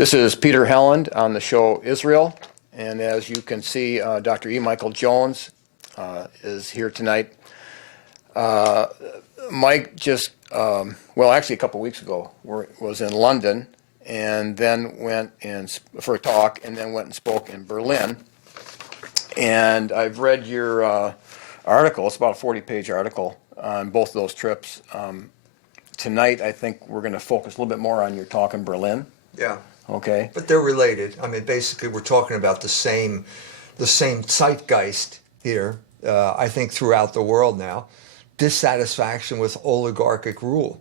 This is Peter Helland on the show Israel, and as you can see, Dr. E. Michael Jones is here tonight. Mike just, well, actually a couple weeks ago, was in London, and then went for a talk, and then went and spoke in Berlin. And I've read your article. It's about a 40-page article on both of those trips. Tonight, I think we're going to focus a little bit more on your talk in Berlin. Yeah. Okay. But they're related. I mean, basically, we're talking about the same zeitgeist here, I think, throughout the world now. Dissatisfaction with oligarchic rule.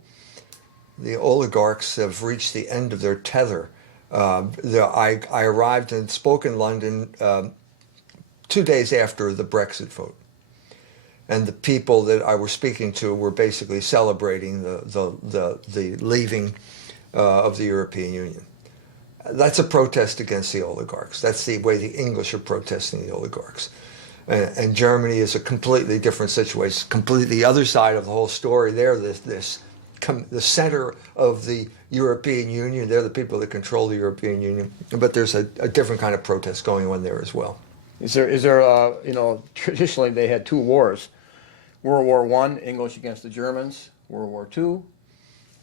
The oligarchs have reached the end of their tether. I arrived and spoke in London 2 days after the Brexit vote. And the people that I was speaking to were basically celebrating the leaving of the European Union. That's a protest against the oligarchs. That's the way the English are protesting the oligarchs. And Germany is a completely different situation, completely the other side of the whole story. They're the center of the European Union. They're the people that control the European Union. But there's a different kind of protest going on there as well. Is there traditionally they had two wars. World War I, English against the Germans. World War II.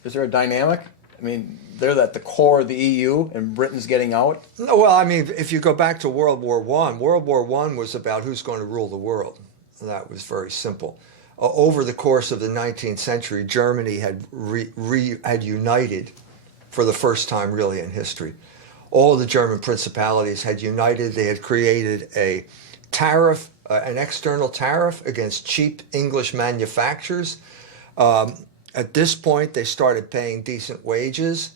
Is there a dynamic? I mean, they're at the core of the EU, and Britain's getting out. No, well, I mean, if you go back to World War I, World War I was about who's going to rule the world. That was very simple. Over the course of the 19th century, Germany had united for the first time, really, in history. All of the German principalities had united. They had created a tariff, an external tariff against cheap English manufacturers. At this point, they started paying decent wages.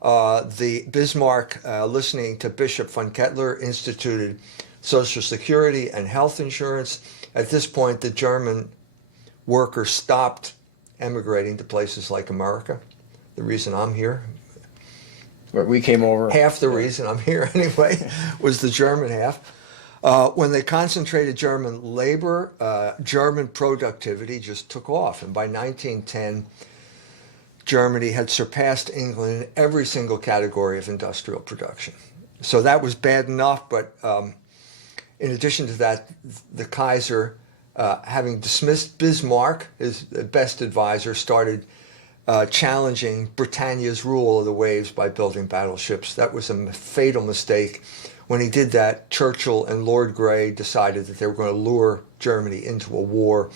The Bismarck, listening to Bishop von Kettler, instituted Social Security and health insurance. At this point, the German workers stopped emigrating to places like America. The reason I'm here, where we came over. Half the reason I'm here anyway, was the German half. When they concentrated German labor, German productivity just took off. And by 1910, Germany had surpassed England in every single category of industrial production. So that was bad enough, but in addition to that, the Kaiser, having dismissed Bismarck, his best advisor, started challenging Britannia's rule of the waves by building battleships. That was a fatal mistake. When he did that, Churchill and Lord Grey decided that they were going to lure Germany into a war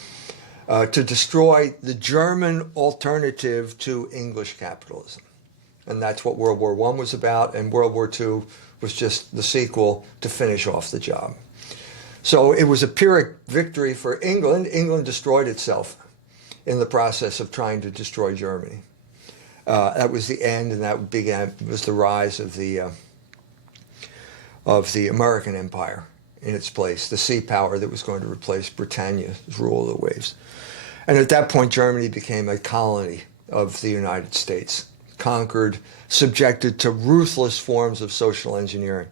to destroy the German alternative to English capitalism. And that's what World War I was about, and World War II was just the sequel to finish off the job. So it was a Pyrrhic victory for England. England destroyed itself in the process of trying to destroy Germany. That was the end, and that was the rise of the American empire in its place, the sea power that was going to replace Britannia's rule of the waves. And at that point, Germany became a colony of the United States, conquered, subjected to ruthless forms of social engineering.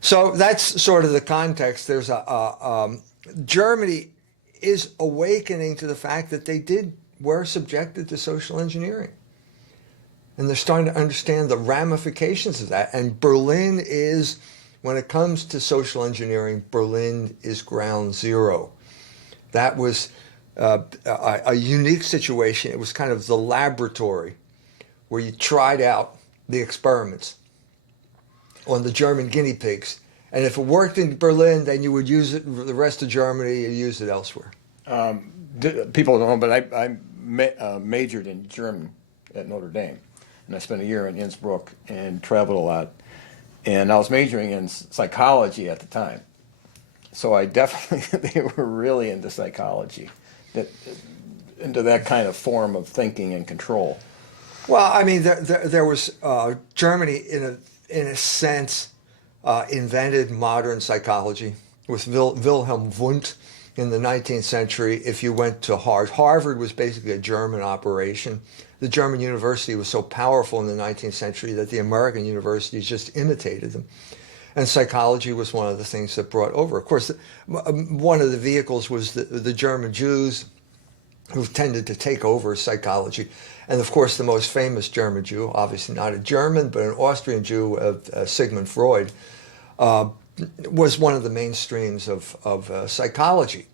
So that's sort of the context. There's Germany is awakening to the fact that they were subjected to social engineering. And they're starting to understand the ramifications of that. And Berlin is, when it comes to social engineering, Berlin is ground zero. That was a unique situation. It was kind of the laboratory where you tried out the experiments on the German guinea pigs. And if it worked in Berlin, then you would use it, the rest of Germany, you use it elsewhere. People don't know, but I majored in German at Notre Dame. And I spent a year in Innsbruck and traveled a lot. And I was majoring in psychology at the time. So I definitely, they were really into psychology, into that kind of form of thinking and control. Well, I mean, there was Germany, in a sense, invented modern psychology with Wilhelm Wundt in the 19th century. If you went to Harvard was basically a German operation. The German university was so powerful in the 19th century that the American universities just imitated them. And psychology was one of the things that brought over. Of course, one of the vehicles was the German Jews who tended to take over psychology. And of course, the most famous German Jew, obviously not a German, but an Austrian Jew, Sigmund Freud, was one of the mainstreams of psychology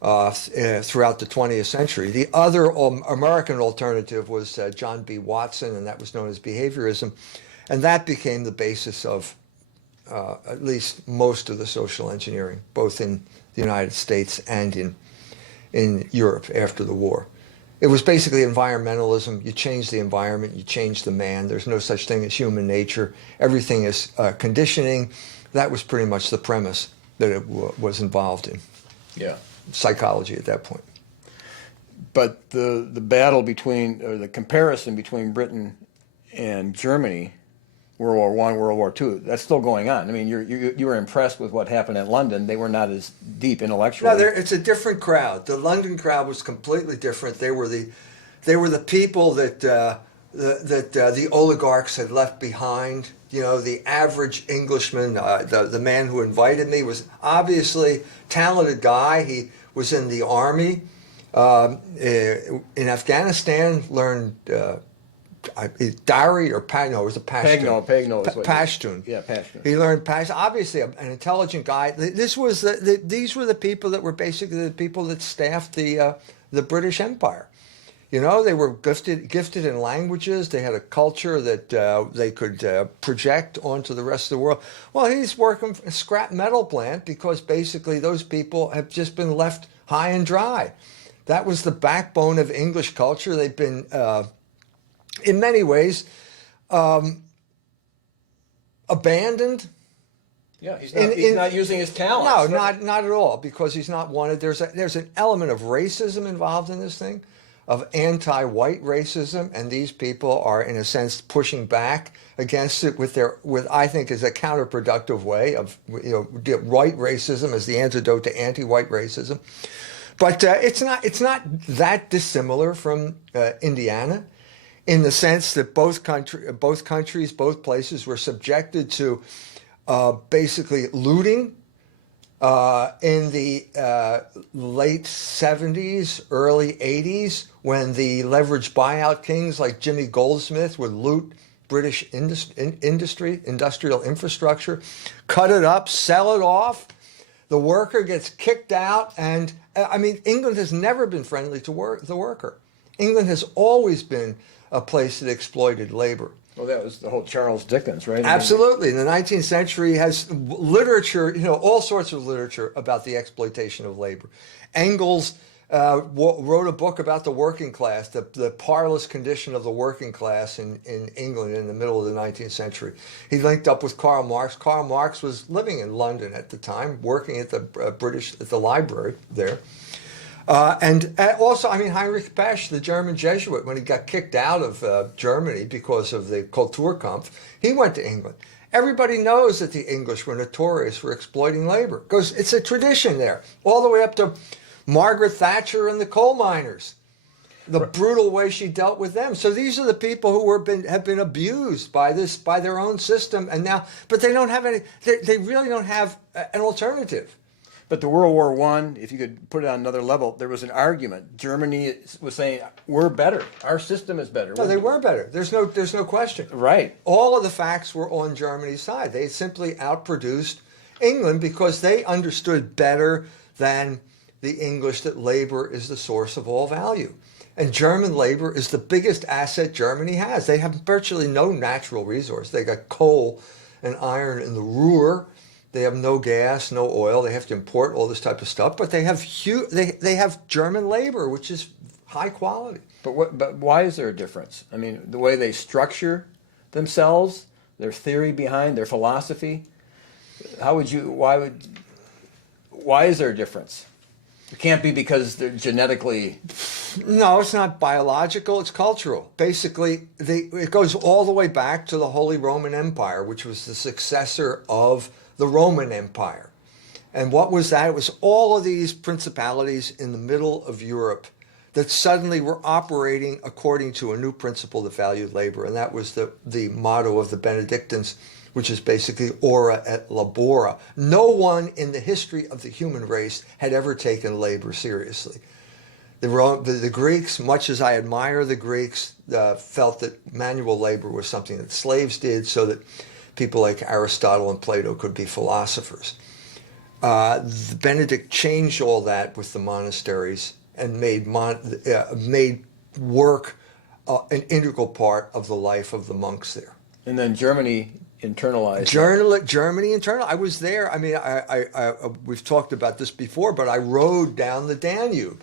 throughout the 20th century. The other American alternative was John B. Watson, and that was known as behaviorism. And that became the basis of at least most of the social engineering, both in the United States and in Europe after the war. It was basically environmentalism. You change the environment, you change the man. There's no such thing as human nature. Everything is conditioning. That was pretty much the premise that it was involved in. Yeah. Psychology at that point. But the battle between, or the comparison between Britain and Germany, World War I, World War II, that's still going on. I mean, you were impressed with what happened at London. They were not as deep intellectually. No, it's a different crowd. The London crowd was completely different. They were the people that the oligarchs had left behind. You know, the average Englishman, the man who invited me was obviously a talented guy. He was in the army in Afghanistan, learned Dari or it was a Pashtun. Pagno is what Pashtun. Yeah, Pashtun. He learned Pashtun. Obviously, an intelligent guy. These were the people that were basically the people that staffed the British Empire. You know, they were gifted in languages. They had a culture that they could project onto the rest of the world. Well, he's working for a scrap metal plant because basically those people have just been left high and dry. That was the backbone of English culture. They've been, in many ways, abandoned. Yeah, he's not using his talents. No, not at all, because he's not wanted. There's an element of racism involved in this thing, of anti-white racism, and these people are, in a sense, pushing back against it with I think is a counterproductive way of, white racism as the antidote to anti-white racism. But it's not that dissimilar from Indiana, in the sense that both places were subjected to basically looting. In the late 70s, early 80s, when the leveraged buyout kings like Jimmy Goldsmith would loot British industrial infrastructure, cut it up, sell it off, the worker gets kicked out. And I mean, England has never been friendly to the worker. England has always been a place that exploited labor. Well, that was the whole Charles Dickens, right? Absolutely. The 19th century has literature, all sorts of literature about the exploitation of labor. Engels wrote a book about the working class, the parlous condition of the working class in England in the middle of the 19th century. He linked up with Karl Marx. Karl Marx was living in London at the time, working at the library there. And also, I mean, Heinrich Pesch, the German Jesuit, when he got kicked out of Germany because of the Kulturkampf, he went to England. Everybody knows that the English were notorious for exploiting labor, because it's a tradition there, all the way up to Margaret Thatcher and the coal miners, the brutal way she dealt with them. So these are the people who have been abused by their own system, and now, but they don't have any. They really don't have an alternative. But the World War I, if you could put it on another level, there was an argument. Germany was saying, we're better. Our system is better. No, they were better. There's no question. Right. All of the facts were on Germany's side. They simply outproduced England because they understood better than the English that labor is the source of all value. And German labor is the biggest asset Germany has. They have virtually no natural resource. They got coal and iron in the Ruhr. They have no gas, no oil. They have to import all this type of stuff, but they have they have German labor, which is high quality. But why is there a difference? I mean, the way they structure themselves, their theory behind their philosophy. Why is there a difference? It can't be because they're genetically. No, it's not biological. It's cultural. Basically, it goes all the way back to the Holy Roman Empire, which was the successor of the Roman Empire. And what was that? It was all of these principalities in the middle of Europe that suddenly were operating according to a new principle that valued labor. And that was the motto of the Benedictines, which is basically ora et labora. No one in the history of the human race had ever taken labor seriously. The Greeks, much as I admire the Greeks, felt that manual labor was something that slaves did so that people like Aristotle and Plato could be philosophers. Benedict changed all that with the monasteries and made work an integral part of the life of the monks there. And then Germany internalized. Germany internal. I was there. I mean, we've talked about this before, but I rode down the Danube.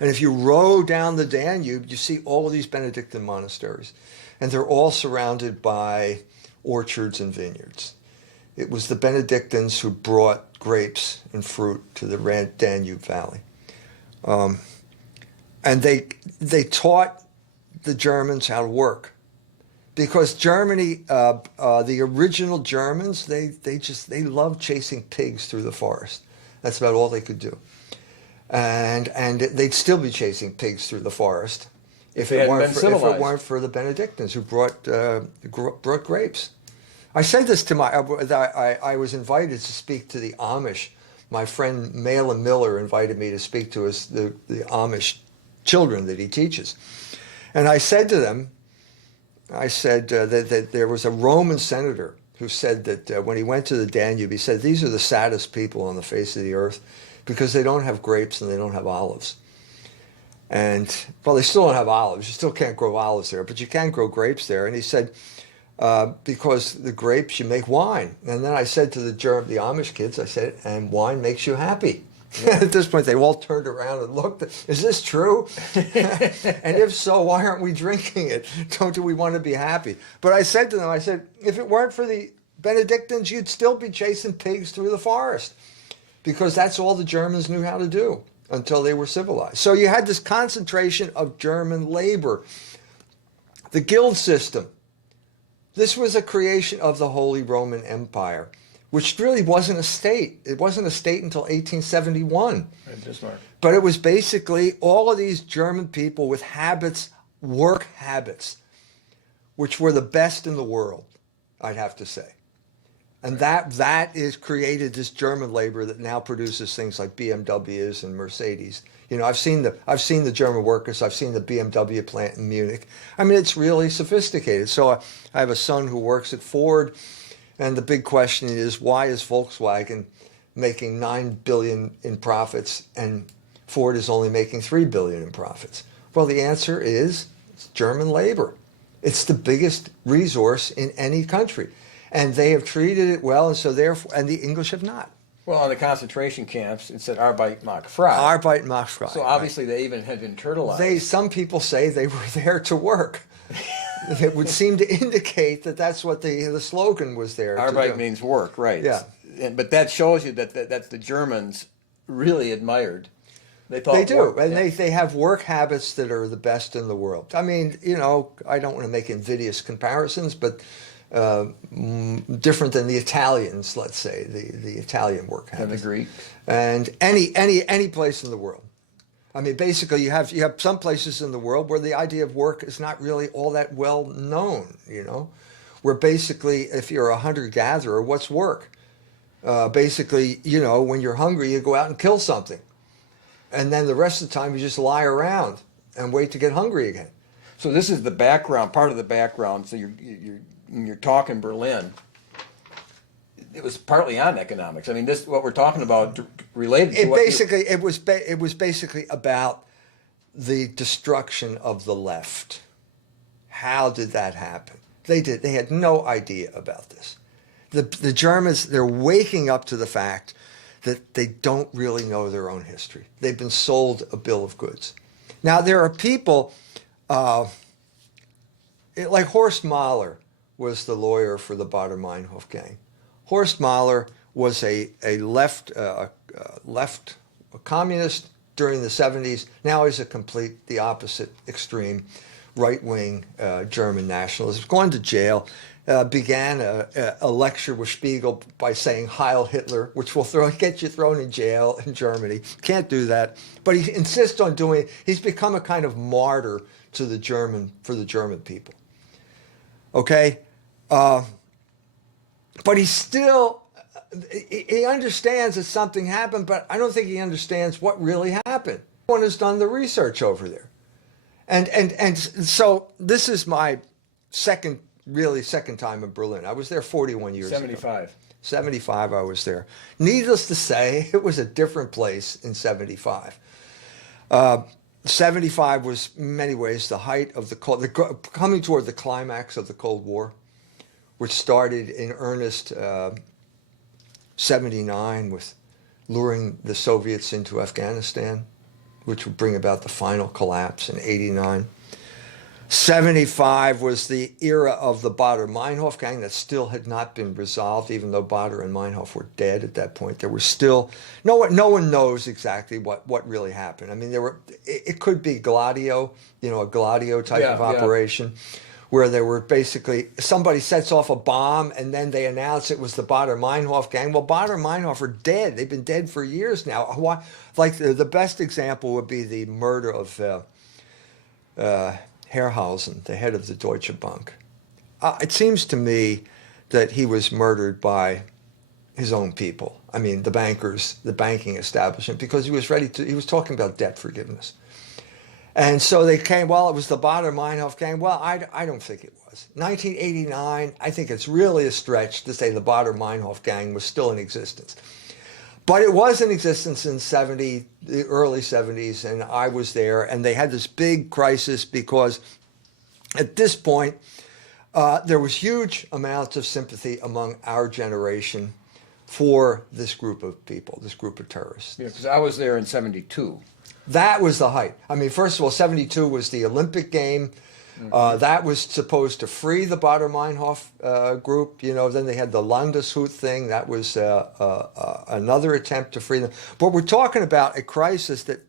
And if you row down the Danube, you see all of these Benedictine monasteries. And they're all surrounded by orchards and vineyards. It was the Benedictines who brought grapes and fruit to the Danube Valley. And they taught the Germans how to work. Because Germany, the original Germans, they loved chasing pigs through the forest. That's about all they could do. And they'd still be chasing pigs through the forest if it weren't for the Benedictines who brought grapes. I said this to I was invited to speak to the Amish. My friend Malin Miller invited me to speak to the Amish children that he teaches. And I said to them, that there was a Roman senator who said that when he went to the Danube, he said, these are the saddest people on the face of the earth because they don't have grapes and they don't have olives. And, well, they still don't have olives. You still can't grow olives there, but you can grow grapes there. And he said, because the grapes, you make wine. And then I said to the Amish kids, I said, and wine makes you happy. Yeah. At this point, they all turned around and looked. Is this true? And if so, why aren't we drinking it? Do we want to be happy? But I said to them, if it weren't for the Benedictines, you'd still be chasing pigs through the forest. Because that's all the Germans knew how to do until they were civilized. So you had this concentration of German labor. The guild system. This was a creation of the Holy Roman Empire, which really wasn't a state. It wasn't a state until 1871. But it was basically all of these German people with habits, work habits, which were the best in the world, I'd have to say. And that is created this German labor that now produces things like BMWs and Mercedes. You know, I've seen the German workers. I've seen the BMW plant in Munich. I mean, it's really sophisticated. So I have a son who works at Ford, and the big question is, why is Volkswagen making $9 billion in profits and Ford is only making $3 billion in profits? Well, the answer is it's German labor. It's the biggest resource in any country. And they have treated it well, and so therefore, and the English have not. Well, in the concentration camps, it said Arbeit macht frei. Arbeit macht frei. So obviously they even had internalized. Some people say they were there to work. It would seem to indicate that that's what the slogan was there. Arbeit means work, right? Yeah. But that shows you that the Germans really admired. They do, and they have work habits that are the best in the world. I mean, you know, I don't want to make invidious comparisons, but different than the Italians, let's say, the Italian work habits. And the Greek. And any place in the world. I mean, basically, you have some places in the world where the idea of work is not really all that well known, you know, where basically, if you're a hunter-gatherer, what's work? Basically, you know, when you're hungry, you go out and kill something. And then the rest of the time, you just lie around and wait to get hungry again. So this is the background, part of the background. So when you're talking Berlin, it was partly on economics. I mean, this what we're talking about related to it was basically about the destruction of the left. How did that happen? They had no idea about this. The Germans, they're waking up to the fact that they don't really know their own history. They've been sold a bill of goods. Now there are people like Horst Mahler was the lawyer for the Baader-Meinhof gang. Horst Mahler was a left communist during the 70s. Now he's the opposite extreme, right-wing German nationalist. Going to jail, began a lecture with Spiegel by saying Heil Hitler, which will get you thrown in jail in Germany. Can't do that. But he insists on doing it. He's become a kind of martyr for the German people. Okay? But he understands that something happened, but I don't think he understands what really happened. one has done the research over there. And so this is my second time in Berlin. I was there 41 years ago. 75. 75 I was there. Needless to say, it was a different place in 75. 75 was in many ways the height of coming toward the climax of the Cold War, which started in earnest 79 with luring the Soviets into Afghanistan, which would bring about the final collapse in 89. 75 was the era of the Baader-Meinhof gang that still had not been resolved, even though Baader and Meinhof were dead at that point. There were still no one knows exactly what really happened. I mean, it could be Gladio, a Gladio type of operation, where there were basically somebody sets off a bomb and then they announce it was the Baader-Meinhof gang. Well, Baader-Meinhof are dead. They've been dead for years now. Why? Like the best example would be the murder of Herrhausen, the head of the Deutsche Bank. It seems to me that he was murdered by his own people. I mean, the bankers, the banking establishment, because he was talking about debt forgiveness. And so they came, well, it was the Baader-Meinhof gang. Well, I don't think it was. 1989, I think it's really a stretch to say the Baader-Meinhof gang was still in existence. But it was in existence in the early 70s, and I was there, and they had this big crisis because at this point, there was huge amounts of sympathy among our generation for this group of people, this group of terrorists. Yeah, because I was there in 72. That was the height. I mean, first of all, 72 was the Olympic game. That was supposed to free the Baader-Meinhof group. Then they had the Landeshut thing. That was another attempt to free them. But we're talking about a crisis that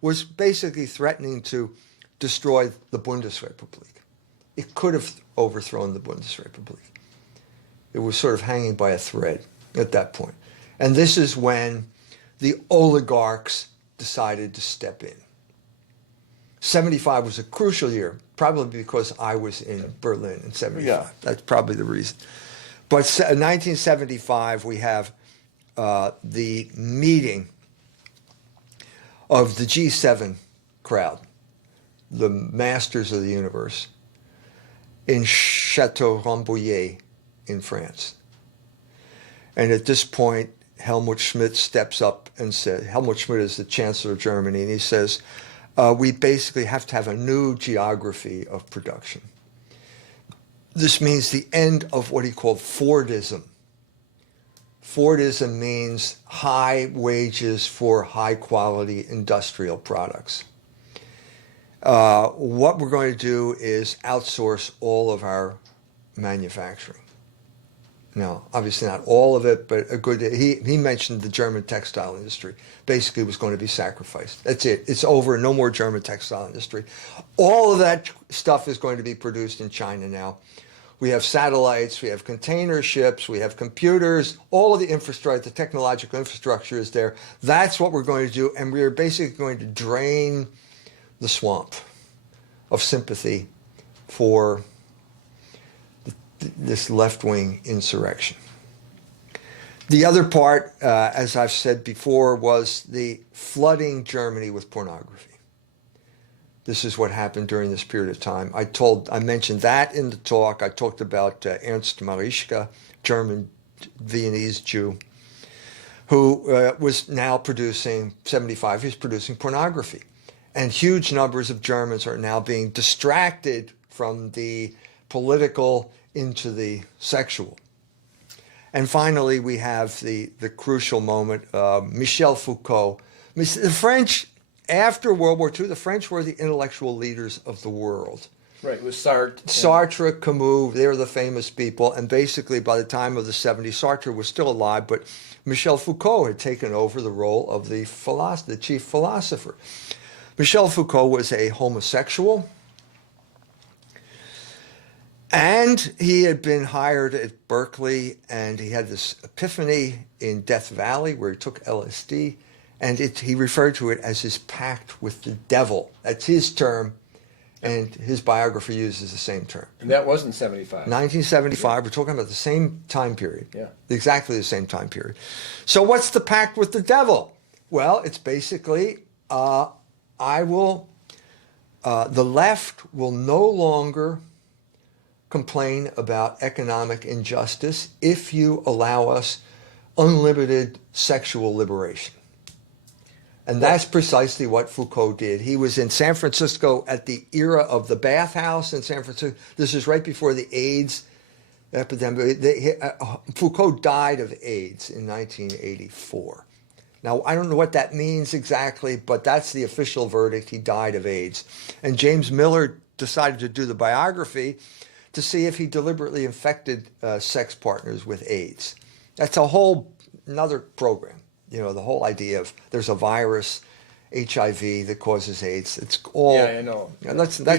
was basically threatening to destroy the Bundesrepublik. It could have overthrown the Bundesrepublik. It was sort of hanging by a thread at that point. And this is when the oligarchs decided to step in. 75 was a crucial year, probably because I was in Berlin in 75. Yeah. That's probably the reason. But in 1975, we have the meeting of the G7 crowd, the masters of the universe, in Chateau Rambouillet in France. And at this point, Helmut Schmidt steps up and says, Helmut Schmidt is the Chancellor of Germany, and he says, we basically have to have a new geography of production. This means the end of what he called Fordism. Fordism means high wages for high quality industrial products. What we're going to do is outsource all of our manufacturing. Now, obviously not all of it, but he mentioned the German textile industry basically was going to be sacrificed. That's it. It's over. No more German textile industry. All of that stuff is going to be produced in China now. We have satellites, we have container ships, we have computers, all of the infrastructure, the technological infrastructure is there. That's what we're going to do, and we are basically going to drain the swamp of sympathy for this left-wing insurrection. The other part, as I've said before, was the flooding Germany with pornography. This is what happened during this period of time. I mentioned that in the talk. I talked about Ernst Marischka, German Viennese Jew, who was now producing, 75, he's producing pornography. And huge numbers of Germans are now being distracted from the political into the sexual. And finally, we have the crucial moment, Michel Foucault. The French, after World War II, the French were the intellectual leaders of the world. Right, it was Sartre. Sartre, Camus, they were the famous people. And basically, by the time of the 70s, Sartre was still alive, but Michel Foucault had taken over the role of the chief philosopher. Michel Foucault was a homosexual. And he had been hired at Berkeley, and he had this epiphany in Death Valley where he took LSD, and he referred to it as his pact with the devil. That's his term, and his biography uses the same term. And that wasn't 75. 1975, we're talking about the same time period. Yeah. Exactly the same time period. So what's the pact with the devil? Well, it's basically I will, the left will no longer complain about economic injustice if you allow us unlimited sexual liberation. And that's precisely what Foucault did. He was in San Francisco at the era of the bathhouse in San Francisco. This is right before the AIDS epidemic. Foucault died of AIDS in 1984. Now, I don't know what that means exactly, but that's the official verdict. He died of AIDS. And James Miller decided to do the biography to see if he deliberately infected sex partners with AIDS. That's a whole another program. You know, the whole idea of there's a virus, HIV, that causes AIDS. It's all. Yeah, I know. Peter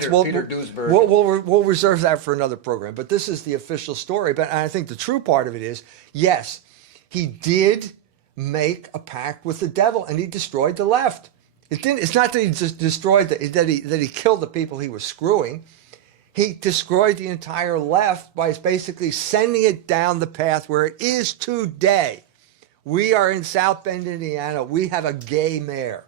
Duesberg. We'll reserve that for another program. But this is the official story. But I think the true part of it is, yes, he did make a pact with the devil, and he destroyed the left. It's not that he just destroyed that he killed the people he was screwing. He destroyed the entire left by basically sending it down the path where it is today. We are in South Bend, Indiana. We have a gay mayor.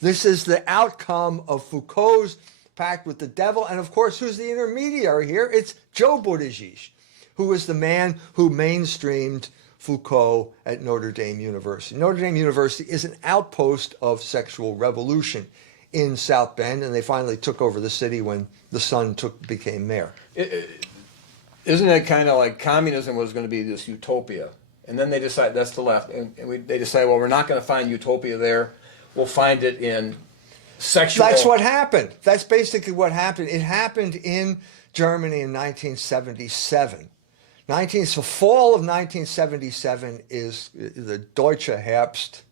This is the outcome of Foucault's pact with the devil. And of course, who's the intermediary here? It's Joe Buttigieg, who was the man who mainstreamed Foucault at Notre Dame University. Notre Dame University is an outpost of sexual revolution in South Bend, and they finally took over the city when the son became mayor. Isn't it kind of like communism was going to be this utopia? And then they decide, that's the left, they decide, well, we're not going to find utopia there. We'll find it in sexual... That's what happened. That's basically what happened. It happened in Germany in 1977. So fall of 1977 is the Deutsche Herbst.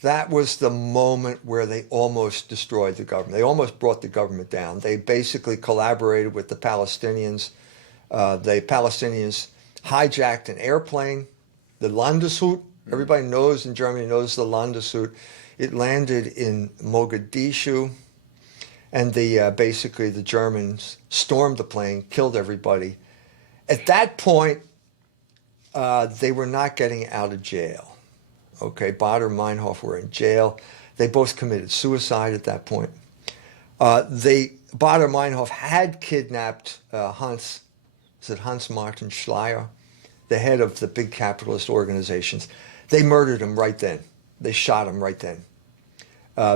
That was the moment where they almost destroyed the government. They almost brought the government down. They basically collaborated with the Palestinians. The Palestinians hijacked an airplane, the Landeshut. Everybody knows in Germany knows the Landeshut. It landed in Mogadishu, and basically the Germans stormed the plane, killed everybody. At that point, they were not getting out of jail. Okay, Baader and Meinhof were in jail. They both committed suicide at that point. Baader Meinhof had kidnapped Hans Martin Schleyer, the head of the big capitalist organizations. They murdered him right then. They shot him right then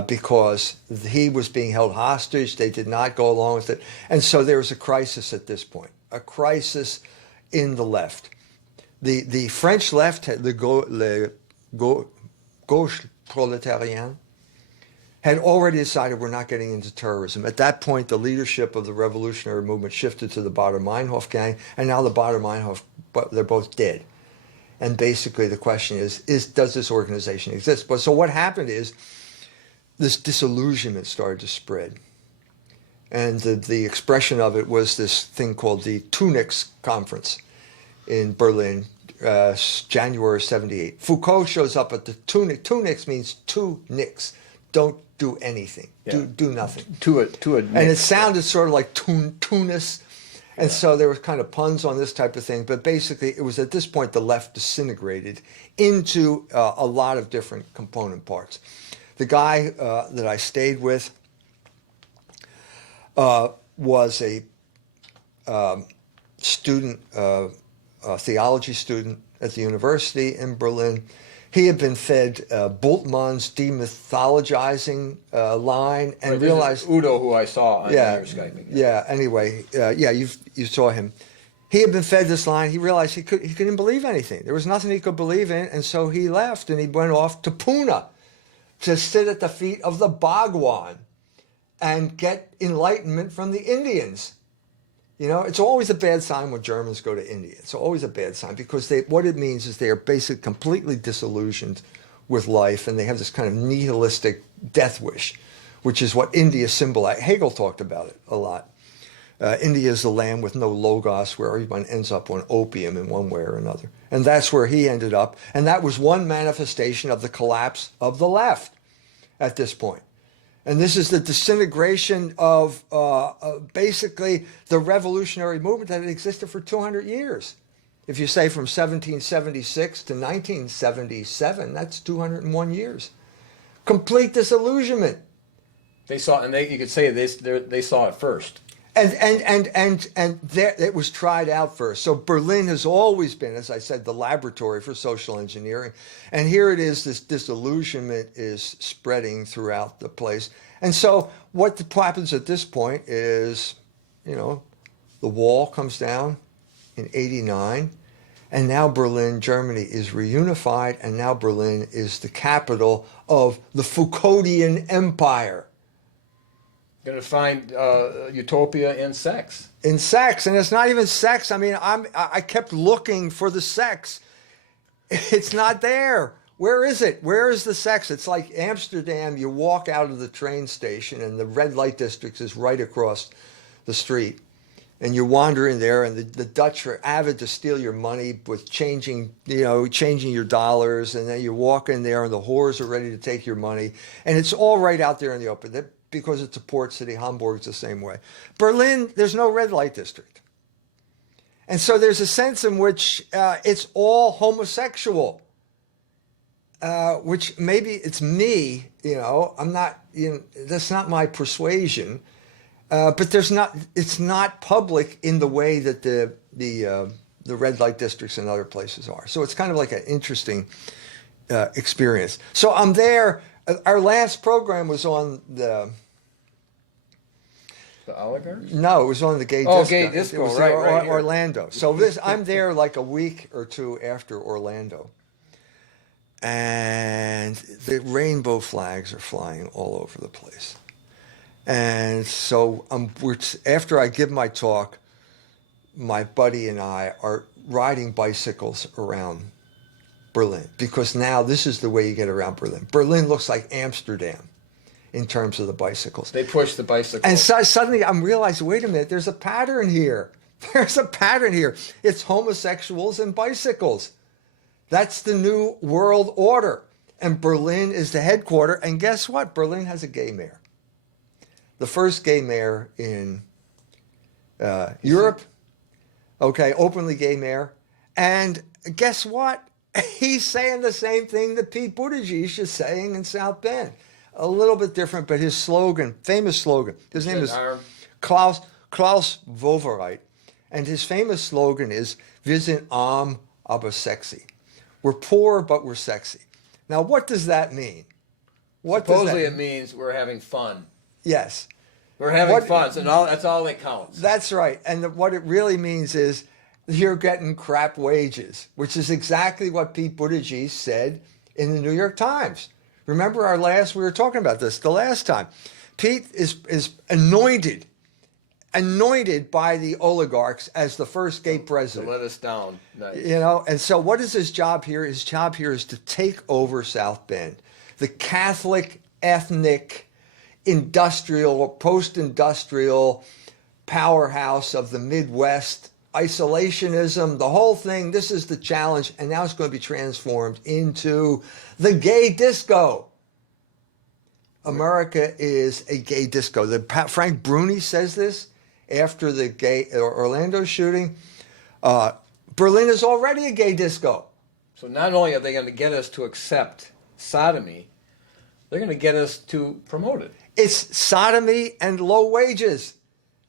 because he was being held hostage. They did not go along with it. And so there was a crisis at this point, a crisis in the left. The French left, the gauche prolétarienne, had already decided we're not getting into terrorism. At that point, the leadership of the revolutionary movement shifted to the Baader-Meinhof gang, and now the Baader-Meinhof, they're both dead. And basically the question is does this organization exist? But so what happened is this disillusionment started to spread. And the expression of it was this thing called the Tunics Conference in Berlin, January 78. Foucault shows up at the Tunics means two nicks. Don't do anything. Yeah. Do nothing. And it sounded sort of like Tunis. And so there was kind of puns on this type of thing. But basically, it was at this point the left disintegrated into a lot of different component parts. The guy that I stayed with was a student, a theology student at the university in Berlin. He had been fed Bultmann's demythologizing line and realized... Udo, who I saw on your Skyping. Yeah, anyway, you saw him. He had been fed this line. He realized he couldn't believe anything. There was nothing he could believe in, and so he left, and he went off to Pune to sit at the feet of the Bhagwan and get enlightenment from the Indians. You know, it's always a bad sign when Germans go to India. It's always a bad sign because what it means is they are basically completely disillusioned with life, and they have this kind of nihilistic death wish, which is what India symbolizes. Hegel talked about it a lot. India is the land with no logos, where everyone ends up on opium in one way or another. And that's where he ended up. And that was one manifestation of the collapse of the left at this point. And this is the disintegration of basically the revolutionary movement that had existed for 200 years. If you say from 1776 to 1977, that's 201 years. Complete disillusionment. They saw, and you could say they saw it first. And there, it was tried out first. So Berlin has always been, as I said, the laboratory for social engineering. And here it is, this disillusionment is spreading throughout the place. And so what happens at this point is, the wall comes down in 89. And now Berlin, Germany, is reunified. And now Berlin is the capital of the Foucauldian Empire. Going to find utopia in sex. In sex, and it's not even sex. I mean, I kept looking for the sex. It's not there. Where is it? Where is the sex? It's like Amsterdam. You walk out of the train station, and the red light district is right across the street, and you're wandering there, and the Dutch are avid to steal your money with changing your dollars, and then you walk in there, and the whores are ready to take your money, and it's all right out there in the open. Because it's a port city. Hamburg's the same way. Berlin, there's no red light district. And so there's a sense in which it's all homosexual, which maybe it's me, I'm not, that's not my persuasion, but it's not public in the way that the red light districts in other places are. So it's kind of like an interesting experience. So I'm there. Our last program was on the oligarchs? No, it was on the gay disco. Gay disco, it was right. Orlando. So I'm there like a week or two after Orlando. And the rainbow flags are flying all over the place. And so after I give my talk, my buddy and I are riding bicycles around Berlin, because now this is the way you get around Berlin. Berlin looks like Amsterdam in terms of the bicycles. They push the bicycles. And so suddenly I'm realizing, wait a minute, there's a pattern here. There's a pattern here. It's homosexuals and bicycles. That's the new world order. And Berlin is the headquarters. And guess what? Berlin has a gay mayor. The first gay mayor in Europe. Okay, openly gay mayor. And guess what? He's saying the same thing that Pete Buttigieg is saying in South Bend. A little bit different, but his slogan, famous slogan, his name is Klaus Wowereit, and his famous slogan is "Wir sind arm, aber sexy." We're poor, but we're sexy. Now, what does that mean? Supposedly it means we're having fun. Yes. We're having fun, so that's all that counts. That's right. And what it really means is you're getting crap wages, which is exactly what Pete Buttigieg said in the New York Times. Remember we were talking about this the last time. Pete is anointed by the oligarchs as the first gay president. To let us down. Nice. And so what is his job here? His job here is to take over South Bend, the Catholic, ethnic, industrial, post-industrial powerhouse of the Midwest, isolationism, the whole thing. This is the challenge, and now it's going to be transformed into the gay disco. America is a gay disco. Frank Bruni says this after the Orlando shooting. Berlin is already a gay disco. So not only are they going to get us to accept sodomy, they're going to get us to promote it. It's sodomy and low wages.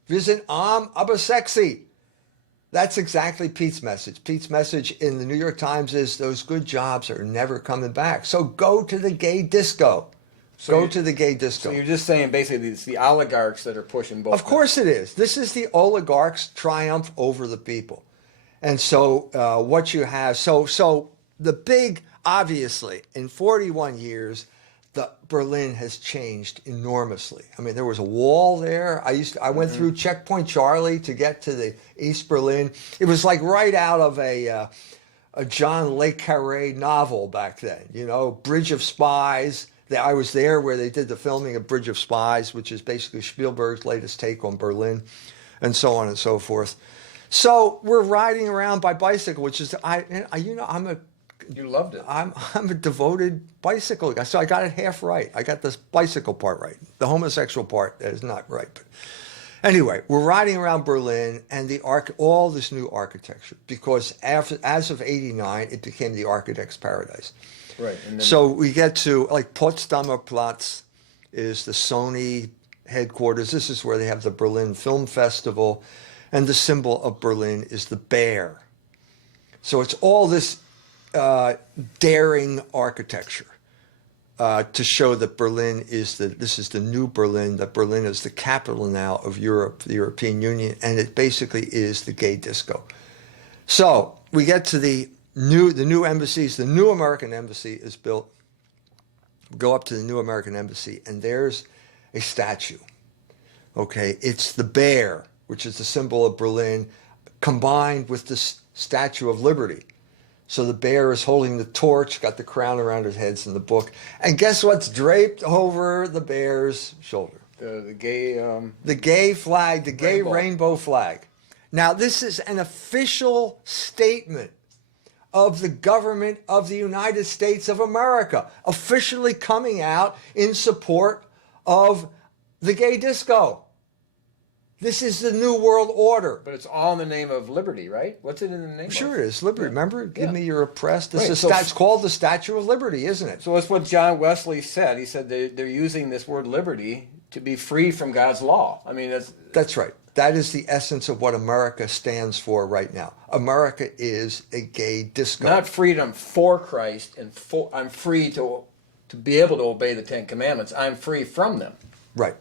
Wir sind arm, aber sexy. That's exactly Pete's message. Pete's message in the New York Times is those good jobs are never coming back. So go to the gay disco. Go to the gay disco. So you're just saying basically it's the oligarchs that are pushing both. Of course it is. This is the oligarchs' triumph over the people. And so what you have, so the big, obviously, in 41 years, Berlin has changed enormously. I mean, there was a wall there. I went through Checkpoint Charlie to get to the East Berlin. It was like right out of a John Le Carré novel back then. Bridge of Spies. I was there where they did the filming of Bridge of Spies, which is basically Spielberg's latest take on Berlin, and so on and so forth. So we're riding around by bicycle, which is You loved it. I'm a devoted bicycle guy, so I got it half right. I got this bicycle part right. The homosexual part is not right. But anyway, we're riding around Berlin and all this new architecture, because as of '89, it became the architect's paradise. Right. And then, So we get to, like, Potsdamer Platz is the Sony headquarters. This is where they have the Berlin Film Festival, and the symbol of Berlin is the bear. So it's all this daring architecture to show that Berlin is this is the new Berlin, that Berlin is the capital now of Europe, the European Union, and it basically is the gay disco. So we get to the new embassies. The new American embassy is built. We go up to the new American embassy, and there's a statue. Okay, it's the bear, which is the symbol of Berlin, combined with the Statue of Liberty. So the bear is holding the torch, got the crown around his head in the book. And guess what's draped over the bear's shoulder? the gay... The gay flag, the gay rainbow flag. Now, this is an official statement of the government of the United States of America, officially coming out in support of the gay disco. This is the New World Order. But it's all in the name of liberty, right? What's it in the name of? Sure it is. Liberty. Yeah. Remember? Give Yeah. me your oppressed. This Right, is so it's called the Statue of Liberty, isn't it? So that's what John Wesley said. He said they're using this word liberty to be free from God's law. I mean, That's right. That is the essence of what America stands for right now. America is a gay disco. not freedom for Christ, and I'm free to be able to obey the Ten Commandments. I'm free from them. Right.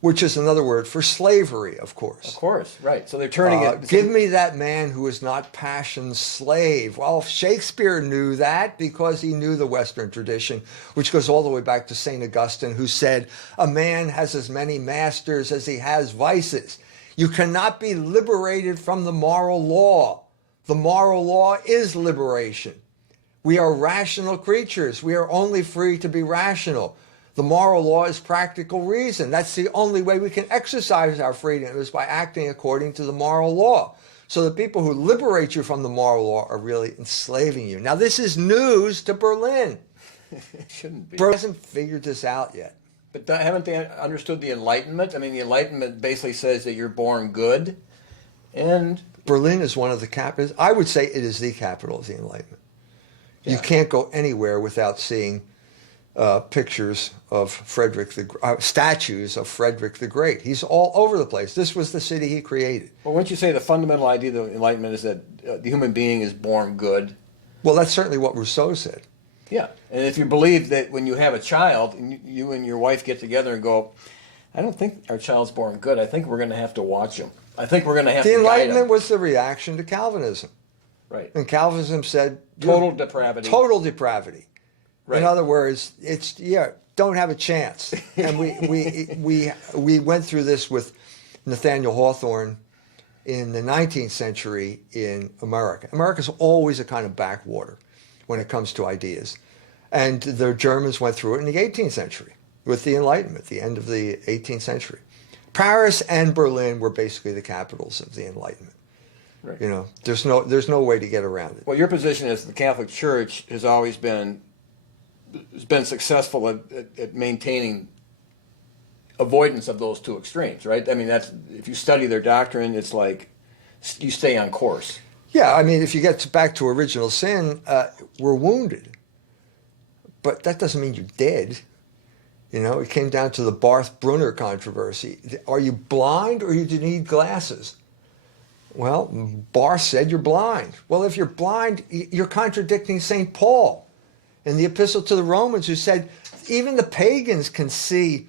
Which is another word for slavery, of course. Of course, right. So they're turning it... Give me that man who is not passion's slave. Well, Shakespeare knew that because he knew the Western tradition, which goes all the way back to St. Augustine, who said, a man has as many masters as he has vices. You cannot be liberated from the moral law. The moral law is liberation. We are rational creatures. We are only free to be rational. The moral law is practical reason. That's the only way we can exercise our freedom, is by acting according to the moral law. So the people who liberate you from the moral law are really enslaving you. Now, this is news to Berlin. It shouldn't be. Berlin hasn't figured this out yet. But haven't they understood the Enlightenment? I mean, the Enlightenment basically says that you're born good, and... Berlin is one of the capitals. I would say it is the capital of the Enlightenment. Yeah. You can't go anywhere without seeing pictures of statues of Frederick the Great. He's all over the place. This was the city he created. Well, wouldn't you say the fundamental idea of the Enlightenment is that the human being is born good? Well, that's certainly what Rousseau said. Yeah. And if you believe that when you have a child, and you and your wife get together and go, I don't think our child's born good. I think we're going to have to watch him. I think we're going to have The to guide Enlightenment him. was the reaction to Calvinism. Right. And Calvinism said... Total depravity. Total depravity. Right. In other words, don't have a chance. And we went through this with Nathaniel Hawthorne in the 19th century in America. America's always a kind of backwater when it comes to ideas. And the Germans went through it in the 18th century with the Enlightenment, the end of the 18th century. Paris and Berlin were basically the capitals of the Enlightenment. Right. You know, there's no way to get around it. Well, your position is the Catholic Church has always been successful at maintaining avoidance of those two extremes, right? I mean, that's, if you study their doctrine, it's like you stay on course. Yeah, I mean, if you get back to original sin, we're wounded. But that doesn't mean you're dead. You know, it came down to the Barth Brunner controversy. Are you blind or do you need glasses? Well, Barth said you're blind. Well, if you're blind, you're contradicting St. Paul in the Epistle to the Romans, who said even the pagans can see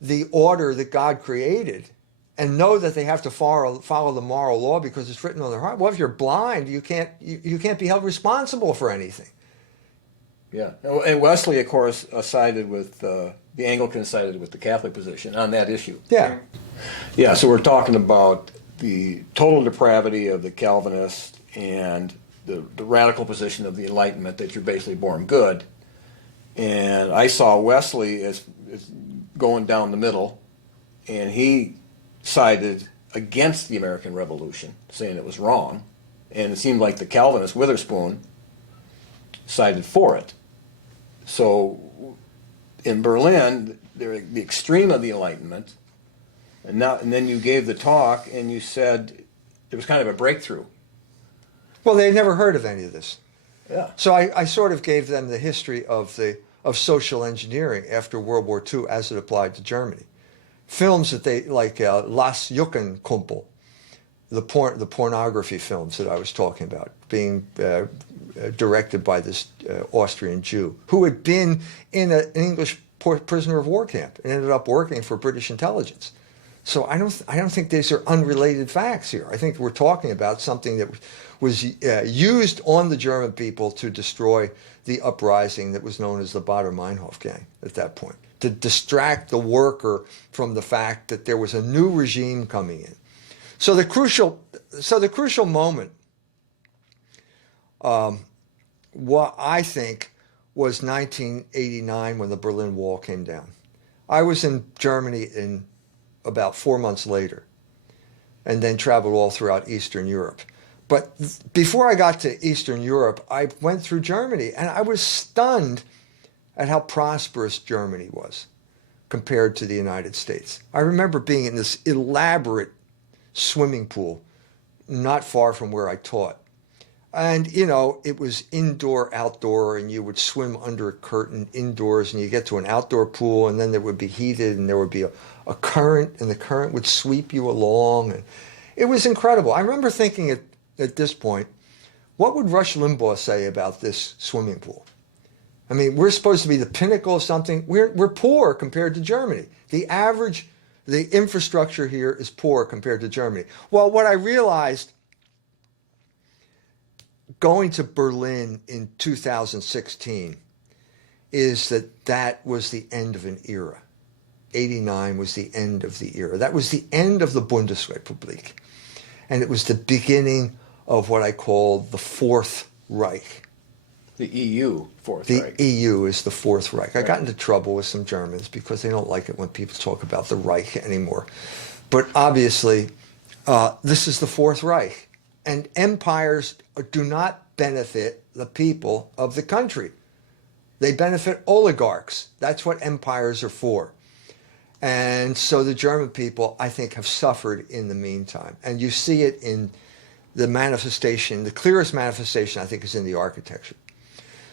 the order that God created and know that they have to follow the moral law because it's written on their heart. Well, if you're blind, you can't be held responsible for anything. Yeah, and Wesley, of course, sided with the Anglicans, sided with the Catholic position on that issue. Yeah. Yeah, so we're talking about the total depravity of the Calvinists and the radical position of the Enlightenment, that you're basically born good. And I saw Wesley as going down the middle, and he sided against the American Revolution, saying it was wrong. And it seemed like the Calvinist Witherspoon sided for it. So in Berlin, they're the extreme of the Enlightenment, and then you gave the talk and you said it was kind of a breakthrough. Well, they had never heard of any of this. Yeah. So I sort of gave them the history of social engineering after World War II as it applied to Germany. Films that they like Las Juckenkumpel, the pornography films that I was talking about, being directed by this Austrian Jew who had been in an English prisoner of war camp and ended up working for British intelligence. So I don't think these are unrelated facts here. I think we're talking about something that was used on the German people to destroy the uprising that was known as the Baader-Meinhof gang at that point, to distract the worker from the fact that there was a new regime coming in. So the crucial moment, what I think was 1989 when the Berlin Wall came down. I was in Germany in about 4 months later, and then traveled all throughout Eastern Europe. But before I got to Eastern Europe, I went through Germany, and I was stunned at how prosperous Germany was compared to the United States. I remember being in this elaborate swimming pool not far from where I taught. And, it was indoor, outdoor, and you would swim under a curtain indoors, and you get to an outdoor pool, and then there would be heated, and there would be a current, and the current would sweep you along. And it was incredible. I remember thinking at this point, what would Rush Limbaugh say about this swimming pool? I mean, we're supposed to be the pinnacle of something. We're poor compared to Germany. The infrastructure here is poor compared to Germany. Well, what I realized going to Berlin in 2016 is that was the end of an era. 89 was the end of the era. That was the end of the Bundesrepublik. And it was the beginning of what I call the Fourth Reich. The EU, Fourth The Reich. EU is the Fourth Reich. Right. I got into trouble with some Germans because they don't like it when people talk about the Reich anymore. But obviously, this is the Fourth Reich. And empires do not benefit the people of the country. They benefit oligarchs. That's what empires are for. And so the German people, I think, have suffered in the meantime. And you see it in the manifestation. The clearest manifestation, I think, is in the architecture.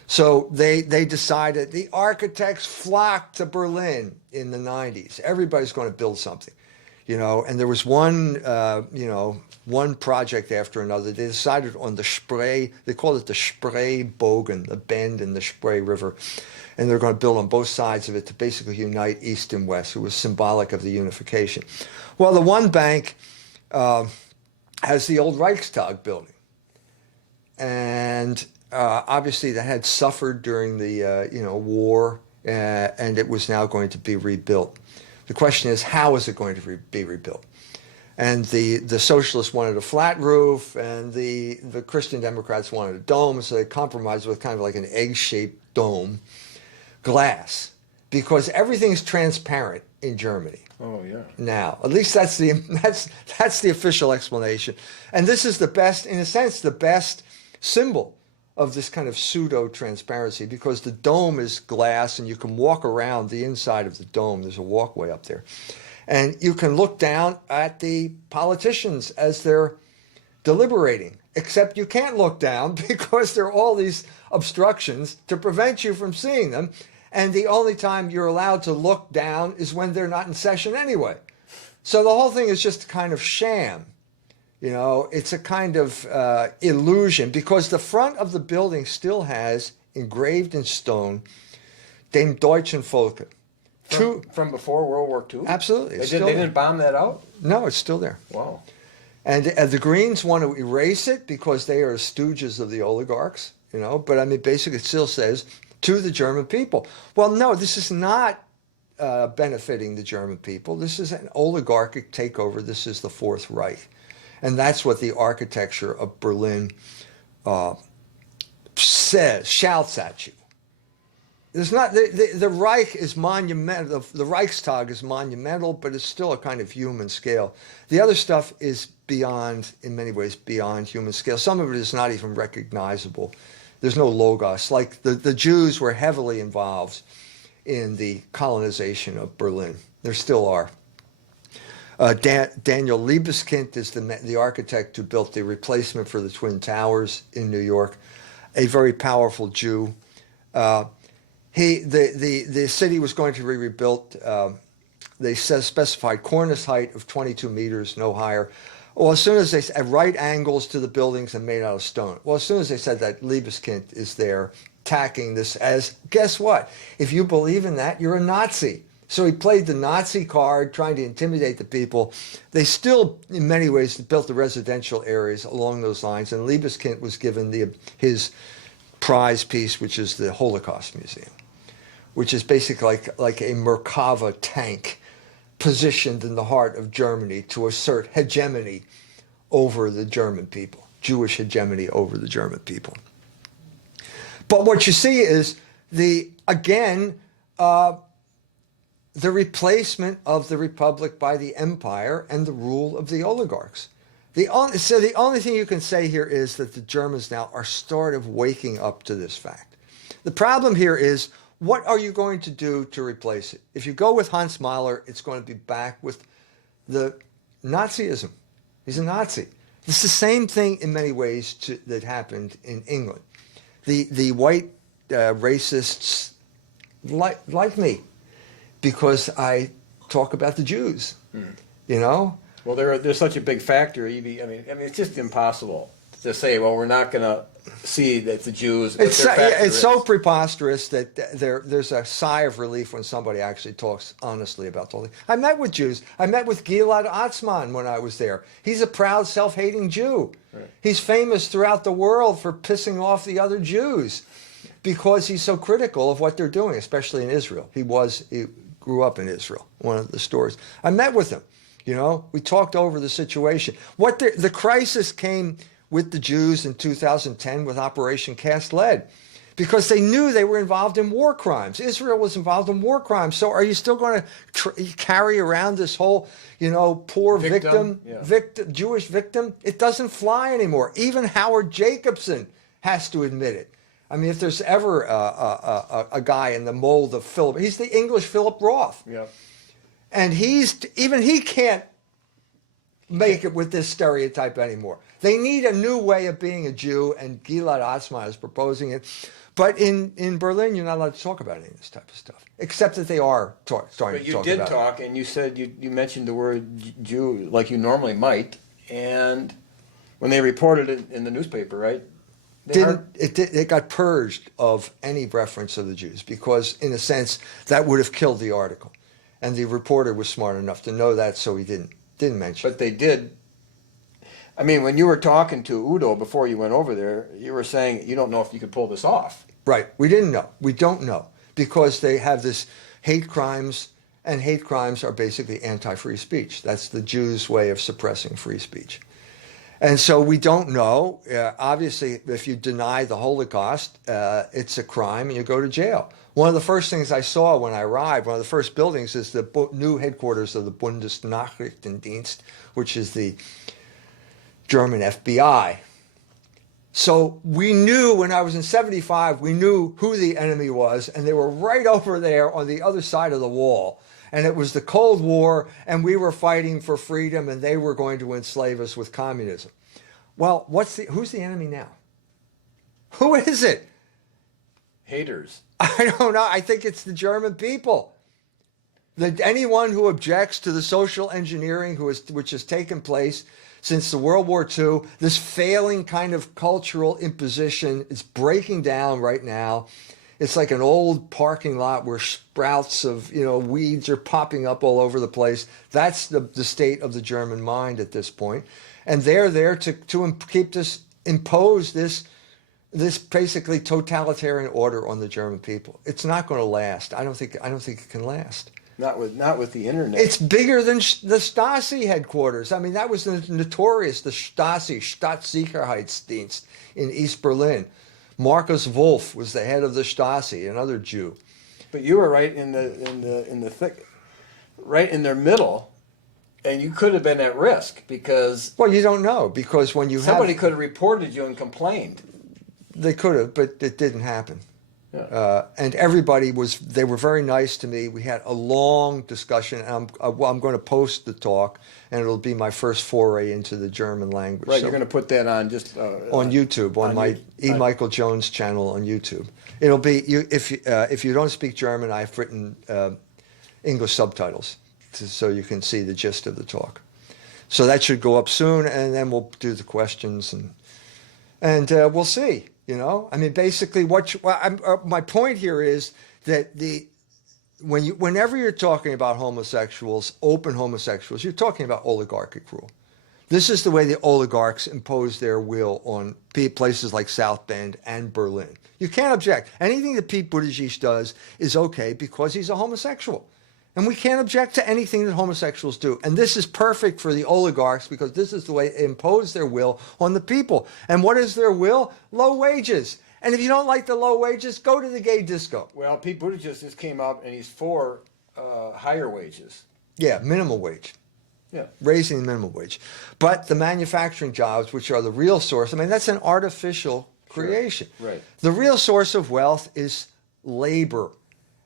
So they decided, the architects flocked to Berlin in the 90s. Everybody's going to build something, and there was one project after another. They decided on the Spree, they called it the Spree Bogen, the bend in the Spree River. And they're going to build on both sides of it to basically unite East and West. It was symbolic of the unification. Well, the one bank has the old Reichstag building. And obviously that had suffered during the war, and it was now going to be rebuilt. The question is, how is it going to be rebuilt? And the socialists wanted a flat roof, and the Christian Democrats wanted a dome, so they compromised with kind of like an egg-shaped dome, glass, because everything's transparent in Germany. Oh, yeah. Now, at least that's the official explanation. And this is the best, in a sense, the best symbol of this kind of pseudo-transparency, because the dome is glass and you can walk around the inside of the dome. There's a walkway up there. And you can look down at the politicians as they're deliberating, except you can't look down because there are all these obstructions to prevent you from seeing them. And the only time you're allowed to look down is when they're not in session anyway. So the whole thing is just a kind of sham. It's a kind of illusion, because the front of the building still has engraved in stone, Dem Deutschen Volke. From before World War II? Absolutely. They didn't bomb that out? No, it's still there. Wow. And the Greens want to erase it because they are stooges of the oligarchs, But I mean, basically it still says, to the German people. Well, no, this is not benefiting the German people. This is an oligarchic takeover. This is the Fourth Reich. And that's what the architecture of Berlin shouts at you. There's not the Reich is monumental. The Reichstag is monumental, but it's still a kind of human scale. The other stuff is beyond, in many ways, beyond human scale. Some of it is not even recognizable. There's no logos. Like the Jews were heavily involved in the colonization of Berlin. There still are. Daniel Liebeskind is the architect who built the replacement for the Twin Towers in New York. a very powerful Jew. The city was going to be rebuilt. They specified cornice height of 22 meters, no higher. Well, as soon as they at right angles to the buildings and made out of stone. Well, as soon as they said that, Liebeskind is there tacking this as, guess what? If you believe in that, you're a Nazi. So he played the Nazi card, trying to intimidate the people. They still, in many ways, built the residential areas along those lines, and Liebeskind was given his prize piece, which is the Holocaust Museum, which is basically like a Merkava tank positioned in the heart of Germany to assert hegemony over the German people, Jewish hegemony over the German people. But what you see is the replacement of the republic by the empire and the rule of the oligarchs. The only thing you can say here is that the Germans now are sort of waking up to this fact. The problem here is, what are you going to do to replace it? If you go with Hans Mahler, it's going to be back with the Nazism. He's a Nazi. It's the same thing in many ways that happened in England. The white racists like me because I talk about the Jews, you know? Well, there's such a big factor. I mean, it's just impossible to say, well, we're not going to see that the Jews. It's so preposterous that there's a sigh of relief when somebody actually talks honestly about the whole thing. I met with Jews. I met with Gilad Atzmon when I was there. He's a proud, self-hating Jew. Right. He's famous throughout the world for pissing off the other Jews because he's so critical of what they're doing, especially in Israel. He grew up in Israel, one of the stories. I met with him. You know, we talked over the situation. The crisis came with the Jews in 2010 with Operation Cast Lead, because they knew they were involved in war crimes. Israel was involved in war crimes. So are you still going to carry around this whole, poor victim, Jewish victim? It doesn't fly anymore. Even Howard Jacobson has to admit it. I mean, if there's ever a guy in the mold of Philip, he's the English Philip Roth. Yeah. And he can't make it with this stereotype anymore. They need a new way of being a Jew, and Gilad Atzmon is proposing it. But in Berlin, you're not allowed to talk about any of this type of stuff, except that they are starting to talk about it. But you did talk, and you said you mentioned the word Jew like you normally might, and when they reported it in the newspaper, right? It got purged of any reference of the Jews, because, in a sense, that would have killed the article. And the reporter was smart enough to know that, so he didn't mention it. But they did. I mean, when you were talking to Udo before you went over there, you were saying you don't know if you could pull this off. Right. We didn't know. We don't know, because they have this hate crimes, and hate crimes are basically anti-free speech. That's the Jews' way of suppressing free speech. And so we don't know. Obviously, if you deny the Holocaust, it's a crime and you go to jail. One of the first things I saw when I arrived, one of the first buildings, is the new headquarters of the Bundesnachrichtendienst, which is the German FBI. So we knew, when I was in 75, we knew who the enemy was, and they were right over there on the other side of the wall. And it was the Cold War, and we were fighting for freedom, and they were going to enslave us with communism. Well, who's the enemy now? Who is it? Haters. I don't know. I think it's the German people. Anyone who objects to the social engineering which has taken place since the World War II, this failing kind of cultural imposition, it's breaking down right now. It's like an old parking lot where sprouts of weeds are popping up all over the place. That's the state of the German mind at this point, and they're there to impose this basically totalitarian order on the German people. It's not going to last. I don't think it can last. Not with the internet. It's bigger than the Stasi headquarters. I mean, that was notorious. The Stasi, Staatssicherheitsdienst in East Berlin. Markus Wolf was the head of the Stasi, another Jew. But you were right in the thick, right in their middle, and you could have been at risk because. Well, you don't know, because when you somebody could have reported you and complained. They could have, but it didn't happen. And everybody they were very nice to me. We had a long discussion. And I'm going to post the talk, and it'll be my first foray into the German language. Right, So, you're going to put that on just on YouTube, on my Michael Jones channel on YouTube. It'll be, if you don't speak German, I've written English subtitles so you can see the gist of the talk. So that should go up soon, and then we'll do the questions, and we'll see. You know, I mean, basically, my point here is that whenever you're talking about homosexuals, open homosexuals, you're talking about oligarchic rule. This is the way the oligarchs impose their will on places like South Bend and Berlin. You can't object. Anything that Pete Buttigieg does is okay because he's a homosexual. And we can't object to anything that homosexuals do. And this is perfect for the oligarchs because this is the way they impose their will on the people. And what is their will? Low wages. And if you don't like the low wages, go to the gay disco. Well, Pete Buttigieg just came out and he's for higher wages. Yeah, minimum wage. Yeah. Raising the minimum wage. But the manufacturing jobs, which are the real source, I mean, that's an artificial creation. Sure. Right. The real source of wealth is labor.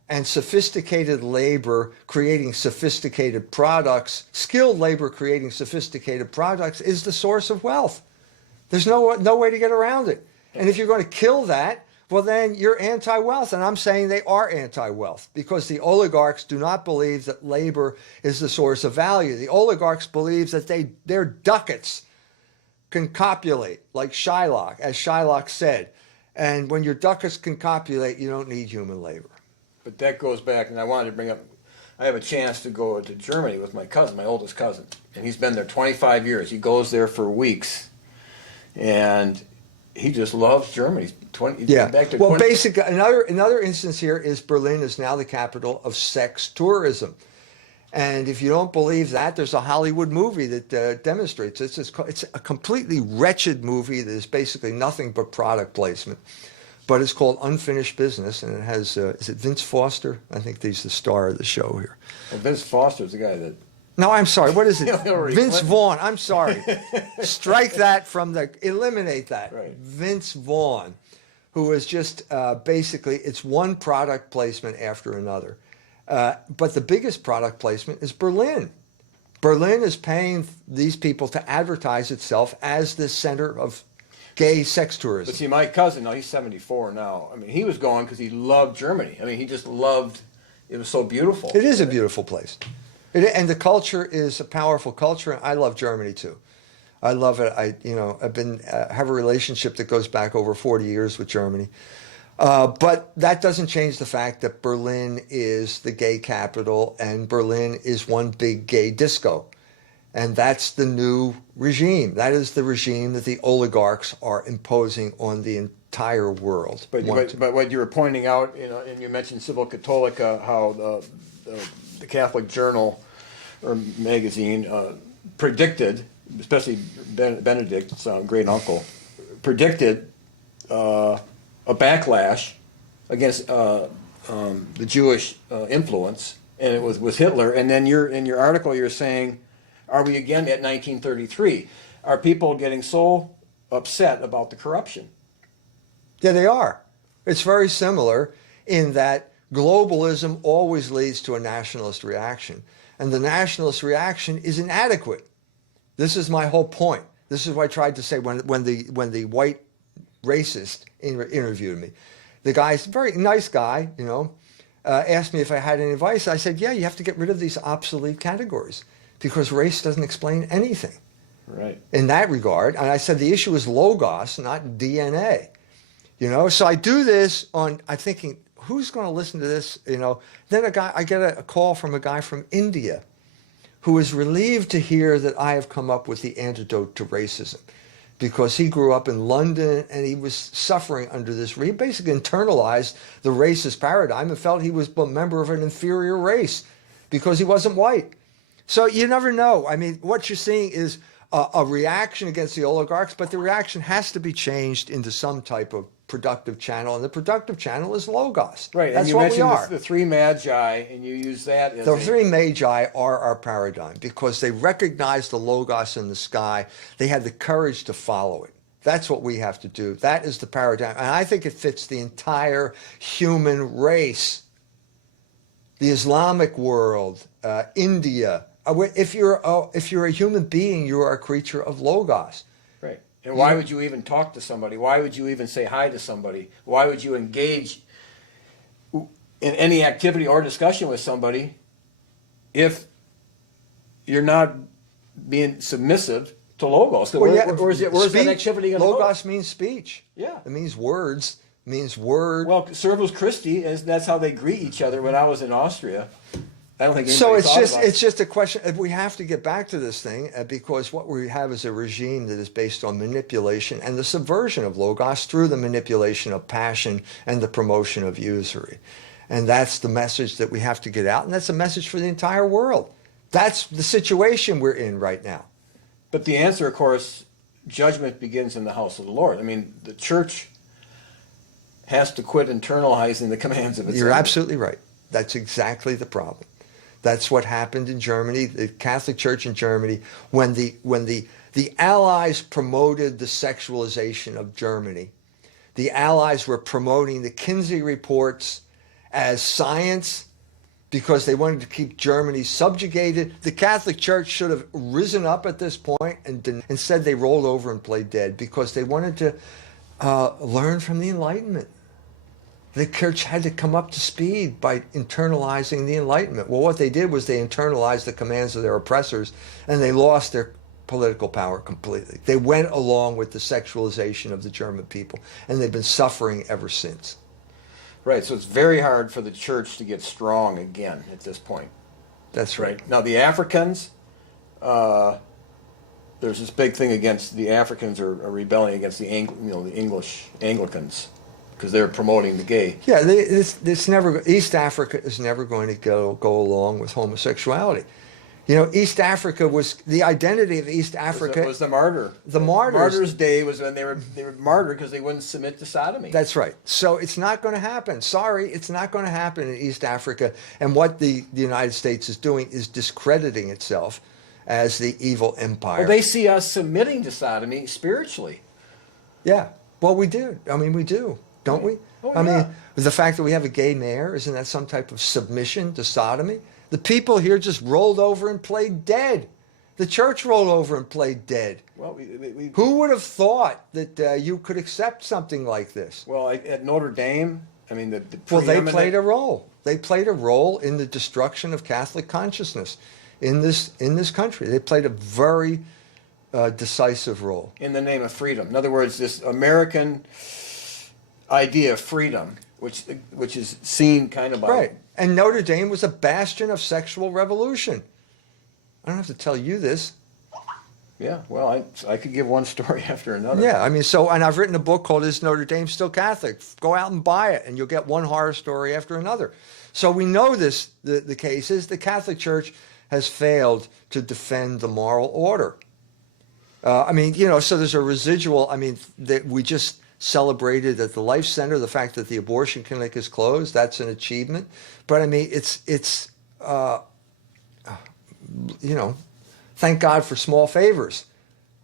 And sophisticated labor creating sophisticated products, skilled labor creating sophisticated products is the source of wealth. There's no way to get around it. And if you're going to kill that, well, then you're anti-wealth. And I'm saying they are anti-wealth because the oligarchs do not believe that labor is the source of value. The oligarchs believe that their ducats can copulate, like Shylock, as Shylock said. And when your ducats can copulate, you don't need human labor. But that goes back, and I wanted to bring up, I have a chance to go to Germany with my cousin, my oldest cousin, and he's been there 25 years. He goes there for weeks, and he just loves Germany. Yeah. Well, basically, another instance here is Berlin is now the capital of sex tourism. And if you don't believe that, there's a Hollywood movie that demonstrates this. It's a completely wretched movie that is basically nothing but product placement. But it's called Unfinished Business, and it has, is it Vince Foster? I think he's the star of the show here. Well, Vince Foster's the guy that... No, I'm sorry. What is it? Hillary Vince Clinton. Vaughn. I'm sorry. Strike that eliminate that. Right. Vince Vaughn, who is just basically, it's one product placement after another. But the biggest product placement is Berlin. Berlin is paying these people to advertise itself as the center of gay sex tourism. But see, my cousin, now he's 74 now. I mean, he was going because he loved Germany. I mean, he just loved, it was so beautiful. It is a beautiful place. And the culture is a powerful culture, and I love Germany too. I love it. Have a relationship that goes back over 40 years with Germany. But that doesn't change the fact that Berlin is the gay capital, and Berlin is one big gay disco. And that's the new regime. That is the regime that the oligarchs are imposing on the entire world. But what you were pointing out, and you mentioned Civil Catholica, how the Catholic Journal or magazine predicted, especially Benedict's great uncle, predicted a backlash against the Jewish influence, and it was Hitler. And then in your article, you're saying, are we again at 1933? Are people getting so upset about the corruption? Yeah, they are. It's very similar in that globalism always leads to a nationalist reaction, and the nationalist reaction is inadequate. This is my whole point. This is what I tried to say when the white racist interviewed me. The guy's a very nice guy, asked me if I had any advice. I said, yeah, you have to get rid of these obsolete categories, because race doesn't explain anything. Right. In that regard. And I said the issue is logos, not DNA. So I do this I'm thinking, who's going to listen to this? Then I get a call from a guy from India who is relieved to hear that I have come up with the antidote to racism, because he grew up in London and he was suffering under this. He basically internalized the racist paradigm and felt he was a member of an inferior race because he wasn't white. So you never know. I mean, what you're seeing is a reaction against the oligarchs, but the reaction has to be changed into some type of productive channel, and the productive channel is logos. Right. That's and you what we mentioned are. the three magi, and you use that as The three magi are our paradigm because they recognize the logos in the sky. They had the courage to follow it. That's what we have to do. That is the paradigm. And I think it fits the entire human race. The Islamic world, India. If you're a human being, you are a creature of logos. Right. And why would you even talk to somebody? Why would you even say hi to somebody? Why would you engage in any activity or discussion with somebody if you're not being submissive to logos? Where's that activity going to go? Logos means speech. Yeah. It means words. It means word. Well, Servus Christi, that's how they greet each other when I was in Austria. I don't think So anybody it's just a question. We have to get back to this thing because what we have is a regime that is based on manipulation and the subversion of logos through the manipulation of passion and the promotion of usury. And that's the message that we have to get out, and that's a message for the entire world. That's the situation we're in right now. But the answer, of course, judgment begins in the house of the Lord. I mean, the church has to quit internalizing the commands of its You're enemy. absolutely right. That's exactly the problem. That's what happened in Germany, the Catholic Church in Germany, when the Allies promoted the sexualization of Germany. The Allies were promoting the Kinsey reports as science because they wanted to keep Germany subjugated. The Catholic Church should have risen up at this point, and instead they rolled over and played dead because they wanted to learn from the Enlightenment. The church had to come up to speed by internalizing the Enlightenment. Well, what they did was they internalized the commands of their oppressors, and they lost their political power completely. They went along with the sexualization of the German people, and they've been suffering ever since. Right, so it's very hard for the church to get strong again at this point. That's right. Now, the Africans, there's this big thing against the Africans are rebelling against the English Anglicans, because they're promoting the gay. Yeah, East Africa is never going to go along with homosexuality. You know, East Africa was the identity of East Africa. Was the martyr. The martyrs. Martyrs' day was when they were martyred because they wouldn't submit to sodomy. That's right. So it's not going to happen. Sorry, it's not going to happen in East Africa. And what the United States is doing is discrediting itself as the evil empire. Well, they see us submitting to sodomy spiritually. Yeah. Well, we do. I mean, we do. Don't we? Oh, I yeah. mean, the fact that we have a gay mayor, isn't that some type of submission to sodomy? The people here just rolled over and played dead. The church rolled over and played dead. Well, Who would have thought that you could accept something like this? Well, at Notre Dame, I mean, Well, they played a role. They played a role in the destruction of Catholic consciousness in this country. They played a very decisive role. in the name of freedom. In other words, this American idea of freedom, which is seen kind of by Right. And Notre Dame was a bastion of sexual revolution. I don't have to tell you this. Yeah, well, I could give one story after another. Yeah, I mean, and I've written a book called Is Notre Dame Still Catholic? Go out and buy it, and you'll get one horror story after another. So we know this, the case is the Catholic Church has failed to defend the moral order. I mean, so there's a residual, that we just celebrated at the Life Center, the fact that the abortion clinic is closed, that's an achievement. But I mean, it's thank God for small favors.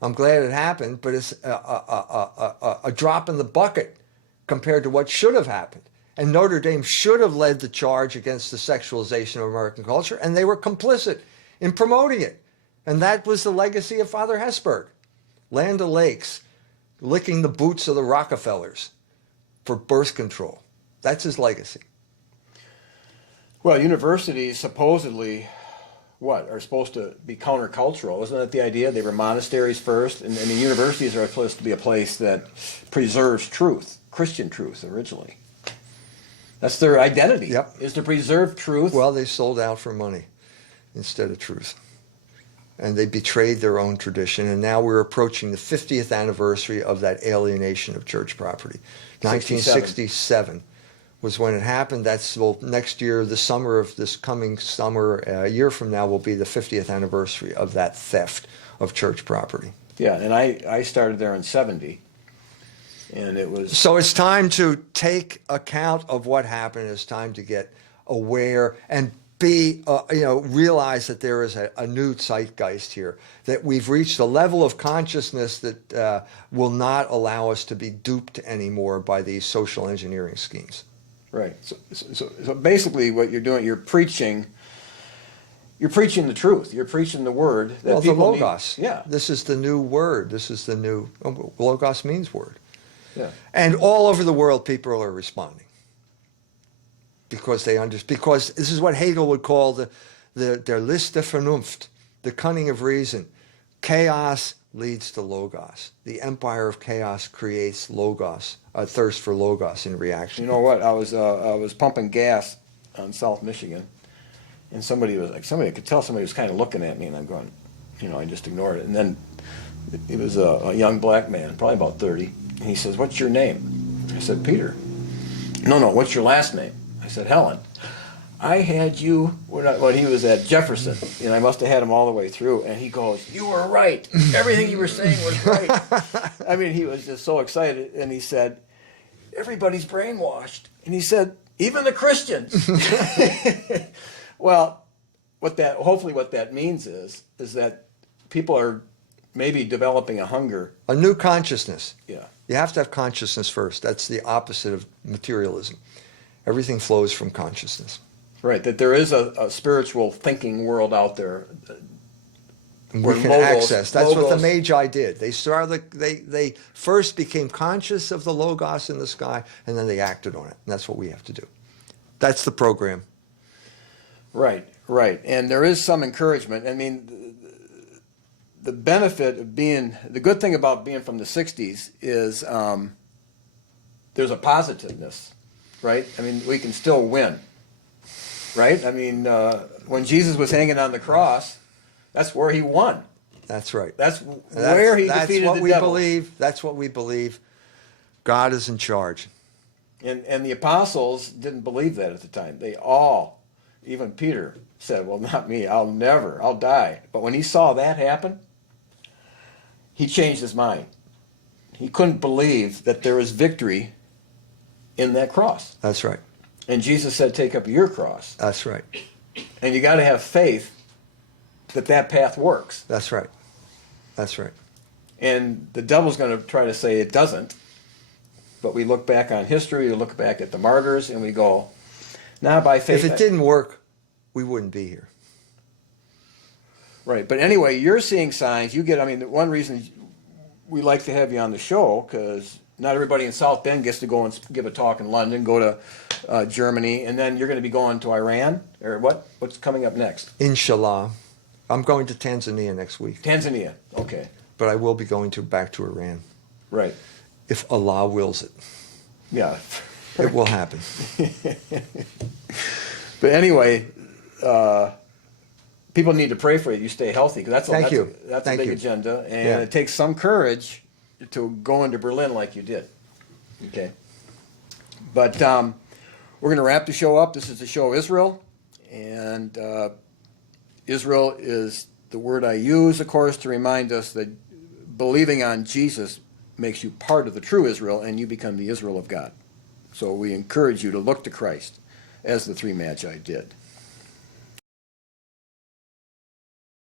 I'm glad it happened, but it's a drop in the bucket compared to what should have happened. And Notre Dame should have led the charge against the sexualization of American culture, and they were complicit in promoting it. And that was the legacy of Father Hesburgh. Land O'Lakes, licking the boots of the Rockefellers for birth control. That's his legacy. Well, universities supposedly, are supposed to be countercultural. Isn't that the idea? They were monasteries first, and the universities are supposed to be a place that preserves truth, Christian truth originally. That's their identity, Yep. is to preserve truth. Well, they sold out for money instead of truth. And they betrayed their own tradition. And now we're approaching the 50th anniversary of that alienation of church property. 1967 was when it happened. Next year, the summer of this coming summer, a year from now, will be the 50th anniversary of that theft of church property. Yeah, and I started there in 70. And it was... So it's time to take account of what happened. It's time to get aware and be, realize that there is a new zeitgeist here, that we've reached a level of consciousness that will not allow us to be duped anymore by these social engineering schemes. Right. So basically what you're doing, you're preaching the truth. You're preaching the word that Well, the people Logos. need. Yeah. This is the new word. This is the new, Logos means word. Yeah. And all over the world, people are responding. Because they understand, because this is what Hegel would call der List der Vernunft, the cunning of reason. Chaos leads to Logos. The empire of chaos creates Logos, a thirst for Logos in reaction. You know what? I was pumping gas on South Michigan, and somebody I could tell somebody was kind of looking at me, and I'm going, I just ignored it. And then it was a young black man, probably about 30, and he says, "What's your name?" I said, "Peter." No, what's your last name? I said, "Helen." I had you when he was at Jefferson, and I must have had him all the way through, and he goes, "You were right. Everything you were saying was right." I mean, he was just so excited, and he said, "Everybody's brainwashed." And he said, "Even the Christians." Well, hopefully what that means is that people are maybe developing a hunger. A new consciousness. Yeah. You have to have consciousness first. That's the opposite of materialism. Everything flows from consciousness. Right, that there is a spiritual thinking world out there. We can access. That's what the Magi did. They first became conscious of the Logos in the sky, and then they acted on it. And that's what we have to do. That's the program. Right. And there is some encouragement. I mean, the benefit of the good thing about being from the 60s is there's a positiveness, right? I mean, we can still win, right? I mean, when Jesus was hanging on the cross, that's where he won. That's right. That's where he defeated the devil. That's what we believe. God is in charge. And the apostles didn't believe that at the time. They all, even Peter, said, "Well, not me. I'll die." But when he saw that happen, he changed his mind. He couldn't believe that there was victory in that cross. That's right. And Jesus said, "Take up your cross." That's right. And you got to have faith that path works. That's right. That's right. And the devil's going to try to say it doesn't. But we look back on history, we look back at the martyrs, and we go, "Now by faith." If it didn't work, we wouldn't be here. Right. But anyway, you're seeing signs. One reason we like to have you on the show, because not everybody in South Bend gets to go and give a talk in London, go to Germany, and then you're going to be going to Iran, or what? What's coming up next? Inshallah. I'm going to Tanzania next week. Tanzania. Okay. But I will be going back to Iran. Right. If Allah wills it. Yeah. It will happen. But anyway, people need to pray for you. You stay healthy, because that's a big agenda, and it takes some courage to go into Berlin like you did. Okay. But we're going to wrap the show up. This is the show of Israel, and Israel is the word I use, of course, to remind us that believing on Jesus makes you part of the true Israel, and you become the Israel of God. So we encourage you to look to Christ, as the three Magi did.